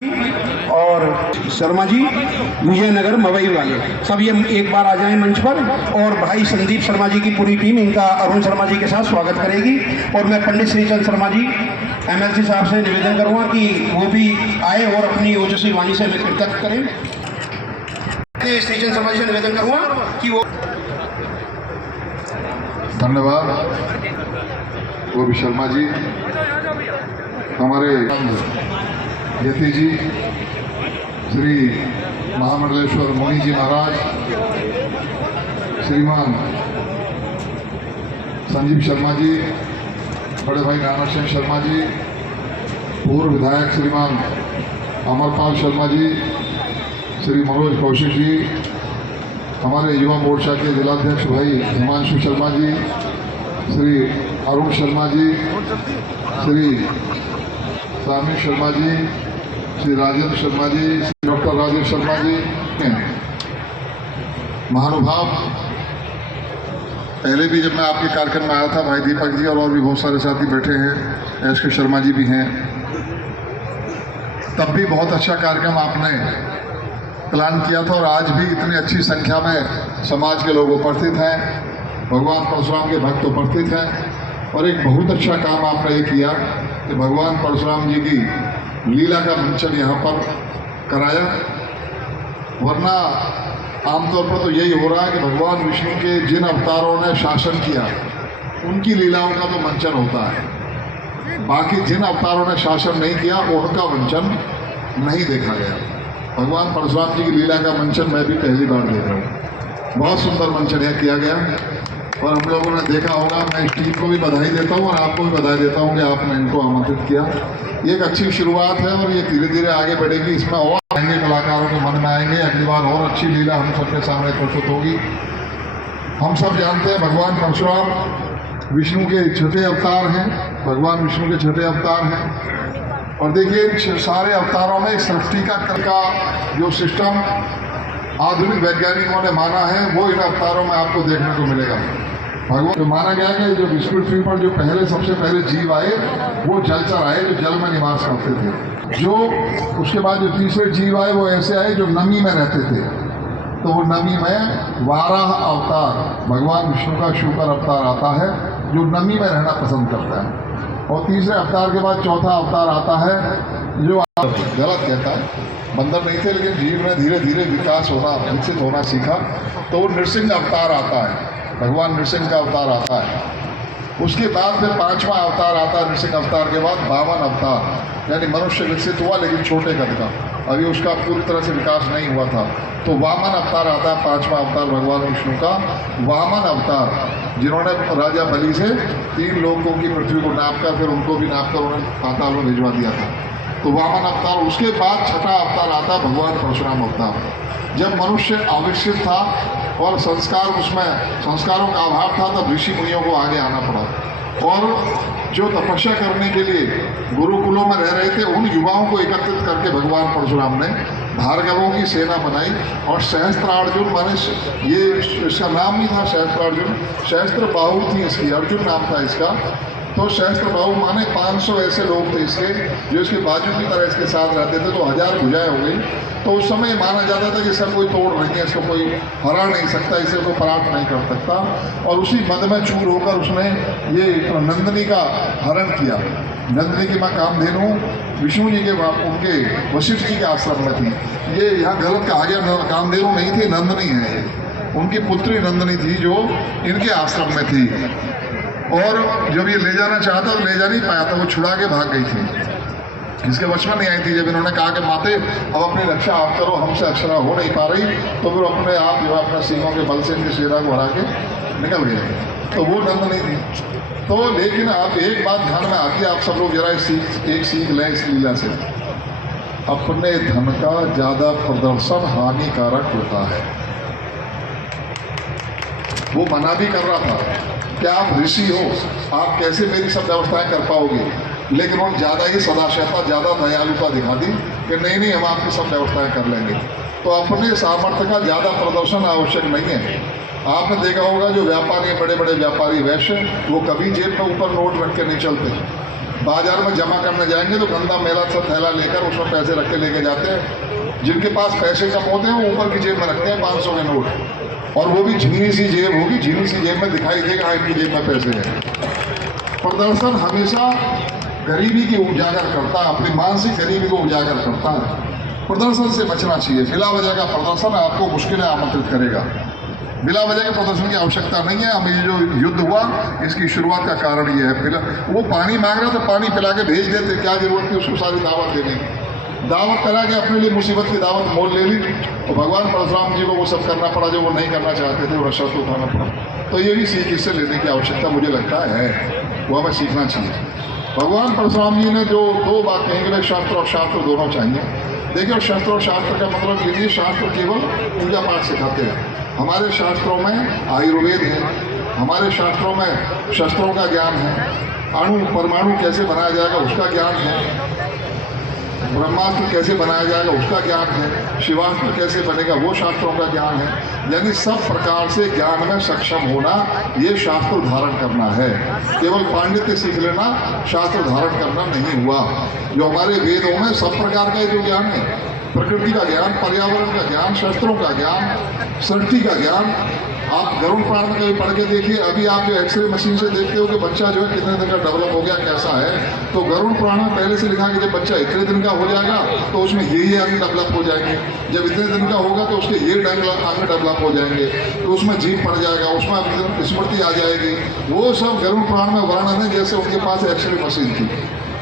और शर्मा जी विजयनगर मवई वाले सब ये एक बार आ जाएं मंच पर। और भाई संदीप शर्मा जी की पूरी टीम इनका अरुण शर्मा जी के साथ स्वागत करेगी। और मैं पंडित श्रीचंद शर्मा जी एमएलसी साहब से निवेदन करूंगा कि वो भी आए और अपनी ओजस्वी वाणी से हमें कृतज्ञ करें। श्रीचंद शर्मा जी से निवेदन करूंगा कि वो धन्यवाद। वो भी शर्मा जी, हमारे यति जी, श्री महामंडलेश्वर मुनि जी महाराज, श्रीमान संजीव शर्मा जी, बड़े भाई नाना सिंह शर्मा जी, पूर्व विधायक श्रीमान अमरपाल शर्मा जी, श्री मनोज कौशिक जी, हमारे युवा मोर्चा के जिलाध्यक्ष भाई हिमांशु शर्मा जी, श्री अरुण शर्मा जी, श्री सामी शर्मा जी, श्री राजेंद्र शर्मा जी, श्री डॉक्टर राजेश शर्मा जी, महानुभाव। पहले भी जब मैं आपके कार्यक्रम में आया था, भाई दीपक जी और भी बहुत सारे साथी बैठे हैं, एस के शर्मा जी भी हैं, तब भी बहुत अच्छा कार्यक्रम आपने प्लान किया था। और आज भी इतनी अच्छी संख्या में समाज के लोग उपस्थित हैं, भगवान परशुराम के भक्त उपस्थित हैं। और एक बहुत अच्छा काम आपने ये किया कि भगवान परशुराम जी की लीला का मंचन यहाँ पर कराया। वरना आमतौर पर तो यही हो रहा है कि भगवान विष्णु के जिन अवतारों ने शासन किया उनकी लीलाओं का तो मंचन होता है, बाकी जिन अवतारों ने शासन नहीं किया उनका मंचन नहीं देखा गया। भगवान परशुराम जी की लीला का मंचन मैं भी पहली बार देख रहा हूँ। बहुत सुंदर मंचन यह किया गया और हम लोगों ने देखा होगा। मैं इस टीम को भी बधाई देता हूँ और आपको भी बधाई देता हूँ कि आपने इनको आमंत्रित किया। ये एक अच्छी शुरुआत है और ये धीरे धीरे आगे बढ़ेगी। इसमें और आएंगे, कलाकारों के मन में आएंगे, अगली बार और अच्छी लीला हम सबके सामने प्रस्तुत होगी। हम सब जानते हैं भगवान परशुराम विष्णु के छठे अवतार हैं, भगवान विष्णु के छठे अवतार हैं। और देखिए इन सारे अवतारों में सृष्टि का जो सिस्टम आधुनिक वैज्ञानिकों ने माना है वो इन अवतारों में आपको देखने को मिलेगा। भगवान जो माना गया कि जो विष्णु पृथ्वी पर जो पहले सबसे पहले जीव आए वो जलचर आए, जो जल में निवास करते थे। जो उसके बाद जो तीसरे जीव आए वो ऐसे आए जो नमी में रहते थे। तो वो नमी में वाराह अवतार भगवान विष्णु का शुकर अवतार आता है जो नमी में रहना पसंद करता है। और तीसरे अवतार के बाद चौथा अवतार आता है जो गलत कहता है, बंदर नहीं थे लेकिन जीव ने धीरे धीरे विकास होना विकसित होना सीखा, तो वो नृसिंह अवतार आता है, भगवान नृसिंह का अवतार आता है। उसके बाद फिर पांचवा अवतार आता है नृसिंह अवतार के बाद वामन अवतार, यानी मनुष्य विकसित हुआ लेकिन छोटे कद का, अभी उसका पूरी तरह से विकास नहीं हुआ था। तो वामन अवतार आता है, पांचवा अवतार भगवान विष्णु का वामन अवतार, जिन्होंने राजा बलि से 3 लोगों की पृथ्वी को नापकर फिर उनको भी नापकर उन्होंने पाताल में भिजवा दिया था। तो वामन अवतार। उसके बाद छठा अवतार आता है भगवान परशुराम अवतार। जब मनुष्य अविकसित था और संस्कारों का अभाव था, तब ऋषि मुनियों को आगे आना पड़ा। और जो तपस्या करने के लिए गुरुकुलों में रह रहे थे उन युवाओं को एकत्रित करके भगवान परशुराम ने भार्गवों की सेना बनाई। और सहस्त्रार्जुन माने ये इसका नाम ही था सहस्त्रार्जुन, सहस्त्र बाहु थी इसकी, अर्जुन नाम था इसका। तो सहस्त्र बाहु माने 500 ऐसे लोग थे इसके जो इसके बाजू की तरह इसके साथ रहते थे। तो 1000 भुजाएं हो गई। तो उस समय माना जाता था कि इसका कोई तोड़ नहीं है, इसको कोई हरा नहीं सकता, इसे कोई परास्त नहीं कर सकता। और उसी मद में चूर होकर उसने ये नंदिनी का हरण किया। नंदिनी की माँ कामधेनु विष्णु जी के उनके वशिष्ठ जी के आश्रम में थी। ये यहाँ गलत कहा गया, कामधेनु नहीं थी, नंदिनी है ये। उनकी पुत्री नंदिनी थी जो इनके आश्रम में थी। और जब ये ले जाना चाहता तो ले जा नहीं पाया था, वो छुड़ा के भाग गई थी, इसके वश में नहीं आई थी। जब इन्होंने कहा कि माते अब अपनी रक्षा आप करो, हमसे अक्षरा हो नहीं पा रही, तो फिर अपने आप जो है अपने सिंहों के बल से इनके शेरा को हरा के निकल गए। तो वो नंद नहीं थी। तो लेकिन आप एक बात ध्यान में आती है, आप सब लोग जरा एक सीख लें इस लीला से। अपने धन का ज्यादा प्रदर्शन हानिकारक होता है। वो मना भी कर रहा था कि आप ऋषि हो, आप कैसे मेरी सब व्यवस्थाएं कर पाओगे, लेकिन उन्होंने ज़्यादा ही सदाशयता, ज़्यादा दयालुता दिखा दी कि नहीं हम आपकी सब व्यवस्थाएं कर लेंगे। तो अपने सामर्थ्य का ज़्यादा प्रदर्शन आवश्यक नहीं है। आपने देखा होगा जो व्यापारी, बड़े बड़े व्यापारी वैश्य, वो कभी जेब में ऊपर नोट रख के नहीं चलते। बाजार में जमा करने जाएंगे तो गंदा मेला सा थैला लेकर उसमें पैसे रख के लेके जाते हैं। जिनके पास पैसे कम होते हैं वो ऊपर की जेब में रखते हैं 500 के नोट, और वो भी झिंगी सी जेब होगी, झिंगी सी जेब में दिखाई देगा हाँ इनकी जेब में पैसे हैं। प्रदर्शन हमेशा गरीबी की उजागर करता है, अपनी मानसिक गरीबी को उजागर करता है। प्रदर्शन से बचना चाहिए। बिला वजह का प्रदर्शन आपको मुश्किलें आमंत्रित करेगा। बिला वजह के प्रदर्शन की आवश्यकता नहीं है। हमें ये जो युद्ध हुआ इसकी शुरुआत का कारण ये है। वो पानी मांग रहा तो पानी पिला के भेज देते, क्या जरूरत थी उसको सारी दावत देने की। दावत करा के अपने लिए मुसीबत की दावत मोल ले ली, तो भगवान परशुराम जी को वो सब करना पड़ा जो वो नहीं करना चाहते थे, वो शर्त उठाना पड़ा। तो ये भी सीख इससे लेने की आवश्यकता मुझे लगता है, वो हमें सीखना चाहिए। भगवान परशुराम जी ने जो 2 बात कहेंगे, शास्त्र और शास्त्र दोनों चाहिए। देखिए, और शस्त्र और शास्त्र का मतलब ये नहीं, शास्त्र केवल पूजा पाठ सिखाते हैं। हमारे शास्त्रों में आयुर्वेद है, हमारे शास्त्रों में शस्त्रों का ज्ञान है, अणु परमाणु कैसे बनाया जाएगा उसका ज्ञान है, ब्रह्मास्त्र कैसे बनाया जाएगा उसका ज्ञान है, शिवास्त्र कैसे बनेगा वो शास्त्रों का ज्ञान है। यानी सब प्रकार से ज्ञान में सक्षम होना ये शास्त्र धारण करना है। केवल पांडित्य सीख लेना शास्त्र धारण करना नहीं हुआ। जो हमारे वेदों में सब प्रकार का जो ज्ञान है, प्रकृति का ज्ञान, पर्यावरण का ज्ञान, शस्त्रों का ज्ञान, सृष्टि का ज्ञान। आप गरुड़ पुराण में कभी पढ़ के देखिए। अभी आप जो एक्सरे मशीन से देखते हो कि बच्चा जो है कितने दिन का डेवलप हो गया, कैसा है, तो गरुड़ पुराण में पहले से लिखा कि जब बच्चा इतने दिन का हो जाएगा तो उसमें ये अंग डेवलप हो जाएंगे, जब इतने दिन का होगा तो उसके ये अंग डेवलप हो जाएंगे, तो उसमें जीभ पड़ जाएगा, उसमें स्मृति आ जाएगी। वो सब गरुड़ पुराण में वर्णन है, जैसे उनके पास एक्सरे मशीन थी।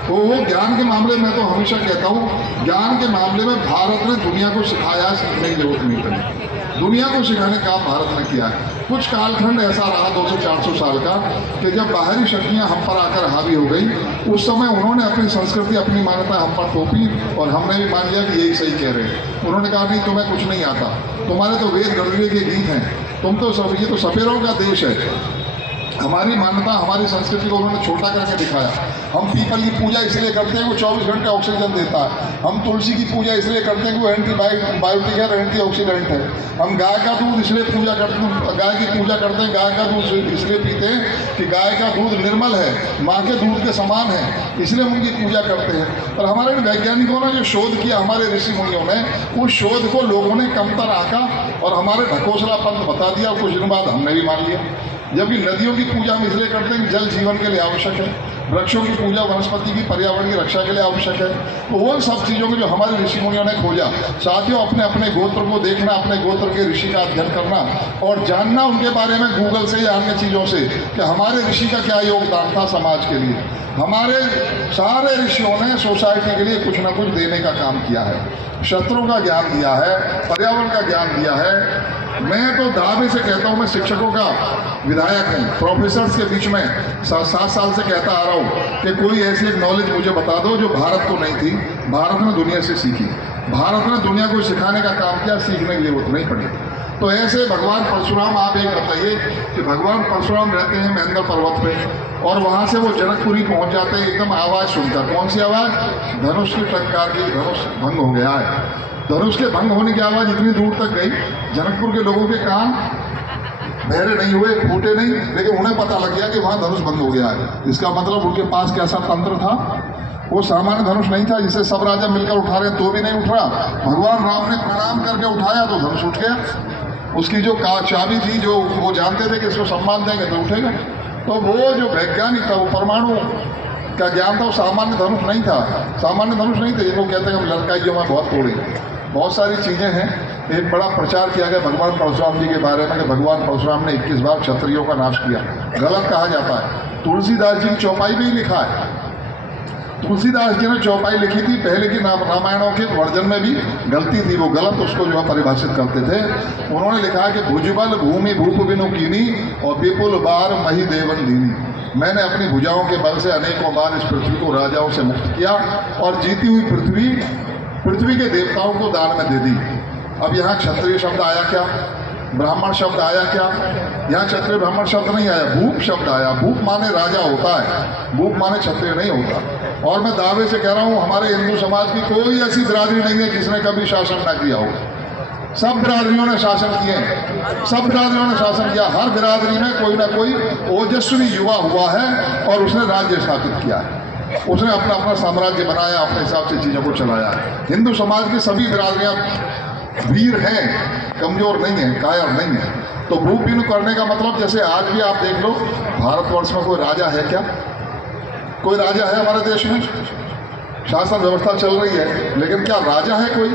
तो वो ज्ञान के मामले में तो हमेशा कहता हूँ, ज्ञान के मामले में भारत ने दुनिया को सिखाया, सीखने की जरूरत नहीं पड़ी। दुनिया को सिखाने का काम भारत ने किया है। कुछ कालखंड ऐसा रहा 200-400 साल का कि जब बाहरी शक्तियाँ हम पर आकर हावी हो गई, उस समय उन्होंने अपनी संस्कृति, अपनी मान्यता हम पर थोपी और हमने भी मान लिया कि यही सही कह रहे हैं। उन्होंने कहा नहीं, तुम्हें कुछ नहीं आता, तुम्हारे तो वेद गढ़वे के गीत हैं, तुम तो सब, ये तो सपेरों का देश है। हमारी मान्यता, हमारी संस्कृति को उन्होंने छोटा करके दिखाया। हम पीपल की पूजा इसलिए करते हैं वो 24 घंटे ऑक्सीजन देता है। हम तुलसी की पूजा इसलिए करते हैं कि वो एंटीबायोटिक है, एंटीऑक्सीडेंट है। हम गाय का दूध इसलिए पूजा करते हैं, गाय की पूजा करते हैं, गाय का दूध इसलिए पीते हैं कि गाय का दूध निर्मल है, माँ के दूध के समान है, इसलिए हम उनकी पूजा करते हैं। पर हमारे वैज्ञानिकों ने जो शोध किया, हमारे ऋषि मुनियों ने, उस शोध को लोगों ने कमतर आंका और हमारे ढकोसलापन बता दिया। कुछ दिन बाद हमने भी मान लिया। जबकि नदियों की पूजा हम इसलिए करते हैं कि जल जीवन के लिए आवश्यक है, वृक्षों की पूजा वनस्पति की, पर्यावरण की रक्षा के लिए आवश्यक है। तो वो सब चीज़ों को जो हमारे ऋषि मुनियों ने खोजा, साथियों, अपने अपने गोत्र को देखना, अपने गोत्र के ऋषि का अध्ययन करना और जानना उनके बारे में गूगल से या अन्य चीज़ों से कि हमारे ऋषि का क्या योगदान था समाज के लिए। हमारे सारे ऋषियों ने सोसाइटी के लिए कुछ ना कुछ देने का काम किया है। शस्त्रों का ज्ञान दिया है, पर्यावरण का ज्ञान दिया है। मैं तो दावे से कहता हूँ, मैं शिक्षकों का विधायक हूँ, प्रोफेसर्स के बीच में 7 साल से कहता आ रहा हूँ कि कोई ऐसी एक नॉलेज मुझे बता दो जो भारत को नहीं थी, भारत ने दुनिया से सीखी। भारत ने दुनिया को सिखाने का काम किया, सीखने की जरूरत नहीं पड़ी। तो ऐसे भगवान परशुराम, आप एक बताइए कि भगवान परशुराम रहते हैं महेंद्र पर्वत पे और वहाँ से वो जनकपुरी पहुँच जाते हैं एकदम आवाज़ सुनकर। कौन सी आवाज़? धनुष की टंकार की, धनुष भंग हो गया है। धनुष के भंग होने की आवाज़ इतनी दूर तक गई, जनकपुर के लोगों के कान बहरे नहीं हुए, फूटे नहीं, लेकिन उन्हें पता लग गया कि वहाँ धनुष भंग हो गया है। इसका मतलब उनके पास कैसा तंत्र था? वो सामान्य धनुष नहीं था जिसे सब राजा मिलकर उठा रहे तो भी नहीं उठ रहा। भगवान राम ने प्रणाम करके उठाया तो धनुष उठ गया। उसकी जो चाबी थी, जो वो जानते थे कि इसको सम्मान देंगे तो उठेगा। तो वो जो वैज्ञानिक था, वो परमाणु का ज्ञान था, वो सामान्य धनुष नहीं था। सामान्य धनुष नहीं थे जिनको कहते हैं हम लड़काइयों में बहुत तोड़े। बहुत सारी चीज़ें हैं। एक बड़ा प्रचार किया गया भगवान परशुराम जी के बारे में कि भगवान परशुराम ने 21 बार क्षत्रियों का नाश किया। गलत कहा जाता है। तुलसीदास जी की चौपाई में ही लिखा है। तुलसीदास जी ने चौपाई लिखी थी, पहले की रामायणों के वर्जन में भी गलती थी, वो गलत उसको जो है परिभाषित करते थे। उन्होंने लिखा है कि भुजबल भूमि भूप बिनु कीनी और विपुल बार मही देवन दीनी। मैंने अपनी भुजाओं के बल से अनेकों बार इस पृथ्वी को राजाओं से मुक्त किया और जीती हुई पृथ्वी के देवताओं को दान में दे दी। अब यहाँ क्षत्रिय शब्द आया क्या? ब्राह्मण शब्द आया क्या? यहाँ क्षत्रिय ब्राह्मण शब्द नहीं आया, भूप शब्द आया। भूप माने राजा होता है, भूप माने क्षत्रिय नहीं होता। और मैं दावे से कह रहा हूँ, हमारे हिंदू समाज की कोई ऐसी बिरादरी नहीं है जिसने कभी शासन न किया हो। सब बिरादरियों ने शासन किए, सब बिरादरियों ने शासन किया। हर बिरादरी में कोई ना कोई ओजस्वी युवा हुआ है और उसने राज्य स्थापित किया है। उसने अपना अपना साम्राज्य बनाया, अपने हिसाब से चीज़ों को चलाया। हिंदू समाज की सभी बिरादरियाँ वीर हैं, कमज़ोर नहीं है, कायर नहीं है। तो भूपिन करने का मतलब, जैसे आज भी आप देख लो, भारतवर्ष में कोई राजा है क्या? कोई राजा है हमारे देश में? शासन व्यवस्था चल रही है, लेकिन क्या राजा है कोई?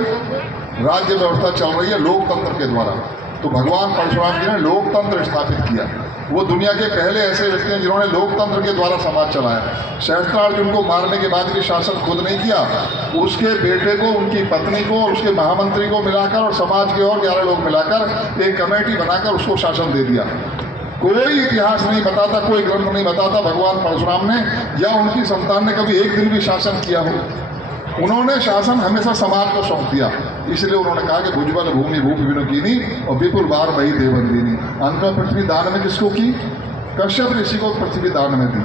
राज्य व्यवस्था चल रही है लोकतंत्र के द्वारा। तो भगवान परशुराम जी ने लोकतंत्र स्थापित किया। वो दुनिया के पहले ऐसे व्यक्ति हैं जिन्होंने लोकतंत्र के द्वारा समाज चलाया। सहस्त्रार्जुन को मारने के बाद भी शासन खुद नहीं किया, उसके बेटे को, उनकी पत्नी को और उसके महामंत्री को मिलाकर और समाज के और 11 लोग मिलाकर एक कमेटी बनाकर उसको शासन दे दिया। कोई इतिहास नहीं बताता, कोई ग्रंथ नहीं बताता भगवान परशुराम ने या उनकी संतान ने कभी एक दिन भी शासन किया हो। उन्होंने शासन हमेशा समाज को सौंप दिया। इसलिए उन्होंने कहा कि भुजबल भूमि भूप विनु कीनी और विपुल बार वही देवंदीनी। अंत में पृथ्वी दान में किसको की? कश्यप ऋषि को पृथ्वी दान में दी।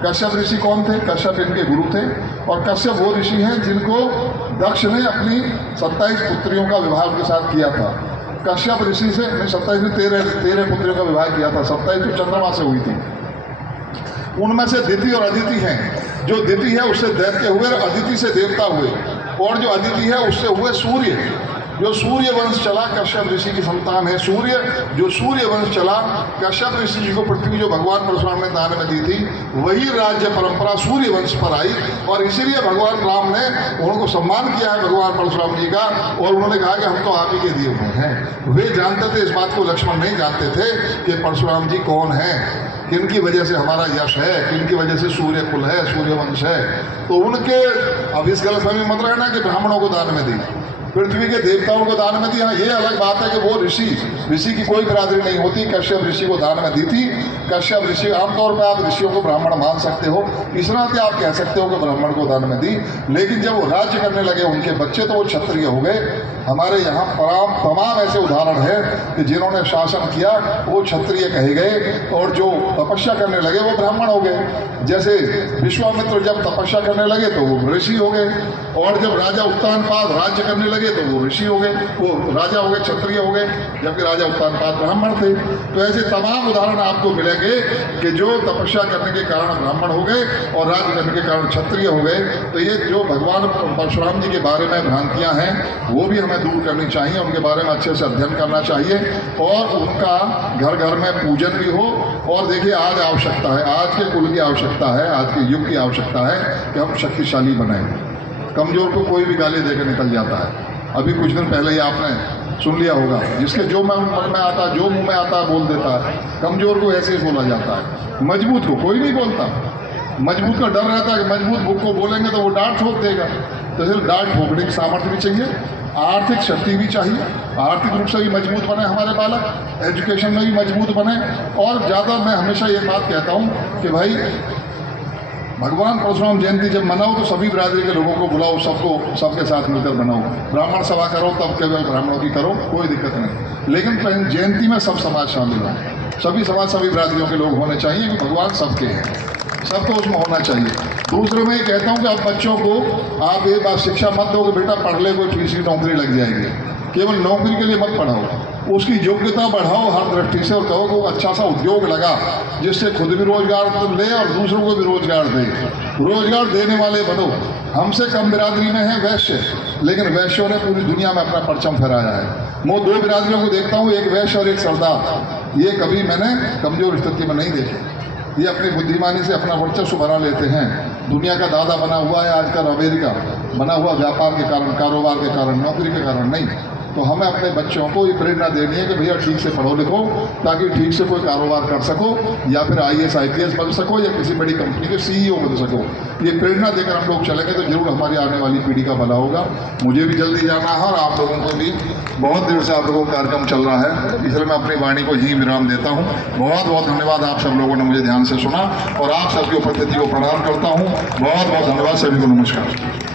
कश्यप ऋषि कौन थे? कश्यप इनके गुरु थे। और कश्यप वो ऋषि हैं जिनको दक्ष ने अपनी 27 पुत्रियों का विवाह उनके साथ किया था। कश्यप ऋषि से 27 में 13 पुत्रियों का विवाह किया था। 27 तो चंद्रमा से हुई थी। उनमें से दिति और अदिति हैं। जो दिति है उससे दैत्य हुए, अदिति से देवता हुए, और जो अदिति है उससे हुए सूर्य। जो सूर्य वंश चला, कश्यप ऋषि की संतान है सूर्य। जो सूर्य वंश चला, कश्यप ऋषि जी को पृथ्वी जो भगवान परशुराम ने दान में दी थी, वही राज्य परंपरा सूर्य वंश पर आई। और इसीलिए भगवान राम ने उनको सम्मान किया है भगवान परशुराम जी का, और उन्होंने कहा कि हम तो आप ही के दिए हुए हैं। वे जानते थे इस बात को, लक्ष्मण नहीं जानते थे कि परशुराम जी कौन है, किनकी वजह से हमारा यश है, किनकी वजह से सूर्य कुल है, सूर्य वंश है। तो उनके, अब इस गलतफहमी मत रहना कि ब्राह्मणों को दान में दी, पृथ्वी के देवताओं को दान में दी। हाँ, ये अलग बात है कि वो ऋषि की कोई बिरादरी नहीं होती, कश्यप ऋषि को दान में दी थी। कश्यप ऋषि, आमतौर पर आप ऋषियों को ब्राह्मण मान सकते हो, इस नाते आप कह सकते हो कि ब्राह्मण को दान में दी। लेकिन जब वो राज्य करने लगे उनके बच्चे, तो वो क्षत्रिय हो गए। हमारे यहाँ तमाम ऐसे उदाहरण है कि जिन्होंने शासन किया वो क्षत्रिय कहे गए, और जो तपस्या करने लगे वो ब्राह्मण हो गए। जैसे विश्वामित्र जब तपस्या करने लगे तो वो ऋषि हो गए, और जब राजा उत्तानपाद राज्य करने लगे तो वो ऋषि हो गए, वो राजा हो गए, क्षत्रिय हो गए, जबकि राजा उत्तानपाद ब्राह्मण थे। तो ऐसे तमाम उदाहरण आपको मिलेंगे कि जो तपस्या करने के कारण ब्राह्मण हो गए और राज्य करने के कारण क्षत्रिय हो गए। तो ये जो भगवान परशुराम जी के बारे में भ्रांतियाँ हैं वो भी हमें दूर करनी चाहिए, उनके बारे में अच्छे से अध्ययन करना चाहिए, और उनका घर घर में पूजन भी हो। और देखिए, आज आवश्यकता है, आज के कुल की आवश्यकता है, आज के युग की आवश्यकता है कि हम शक्तिशाली बनें। कमजोर को कोई भी गाली देकर निकल जाता है। अभी कुछ दिन पहले ही आपने सुन लिया होगा, जिसके जो मन में आता, जो मुंह में आता बोल देता है। कमजोर को ऐसे ही बोला जाता है, मजबूत को कोई नहीं बोलता। मजबूत का डर रहता है कि मजबूत बुक को बोलेंगे तो वो डांट ठोक देगा। तो सिर्फ डांट ठोकने की सामर्थ्य भी चाहिए, आर्थिक शक्ति भी चाहिए, आर्थिक रूप से भी मजबूत बने हमारे बालक, एजुकेशन में भी मजबूत बने। और ज़्यादा मैं हमेशा ये बात कहता हूँ कि भाई, भगवान परशुराम जयंती जब मनाओ तो सभी बिरादरी के लोगों को बुलाओ, सबको सबके साथ मिलकर बनाओ। ब्राह्मण सभा करो तब केवल ब्राह्मणों की करो, कोई दिक्कत नहीं। लेकिन जयंती में सब समाज शामिल हो, सभी समाज, सभी बिरादरियों के लोग होने चाहिए, कि भगवान सबके हैं, सबको उसमें होना चाहिए। दूसरे में कहता हूँ कि आप बच्चों को आप ये बात शिक्षा मत दो कि बेटा पढ़ ले, कोई तीसरी नौकरी लग जाएगी। केवल नौकरी के लिए मत पढ़ाओ, उसकी योग्यता बढ़ाओ हर दृष्टि से, और कहो कि अच्छा सा उद्योग लगा जिससे खुद भी रोजगार ले और दूसरों को भी रोजगार दे। रोजगार देने वाले बनो। हमसे कम बिरादरी में है वैश्य, लेकिन वैश्यों ने पूरी दुनिया में अपना परचम फहराया है। मैं 2 बिरादरियों को देखता हूँ, एक वैश्य और एक सरदार। ये कभी मैंने कमजोर स्थिति में नहीं देखे। ये अपनी बुद्धिमानी से अपना वर्चस्व बना लेते हैं। दुनिया का दादा बना हुआ है आजकल अमेरिका, बना हुआ व्यापार के कारण, कारोबार के कारण, नौकरी के कारण नहीं। तो हमें अपने बच्चों को ये प्रेरणा देनी है कि भैया ठीक से पढ़ो लिखो, ताकि ठीक से कोई कारोबार कर सको, या फिर IAS IPS बन सको, या किसी बड़ी कंपनी के CEO बन सको। ये प्रेरणा देकर हम लोग चलेंगे तो जरूर हमारी आने वाली पीढ़ी का भला होगा। मुझे भी जल्दी जाना है, और आप लोगों को भी बहुत देर से आप लोगों का कार्यक्रम चल रहा है, इसलिए मैं अपनी वाणी को यहीं विराम देता हूँ। बहुत बहुत धन्यवाद, आप सब लोगों ने मुझे ध्यान से सुना, और आप सबकी उपस्थिति को प्रणाम करता हूँ। बहुत बहुत धन्यवाद, सभी को नमस्कार।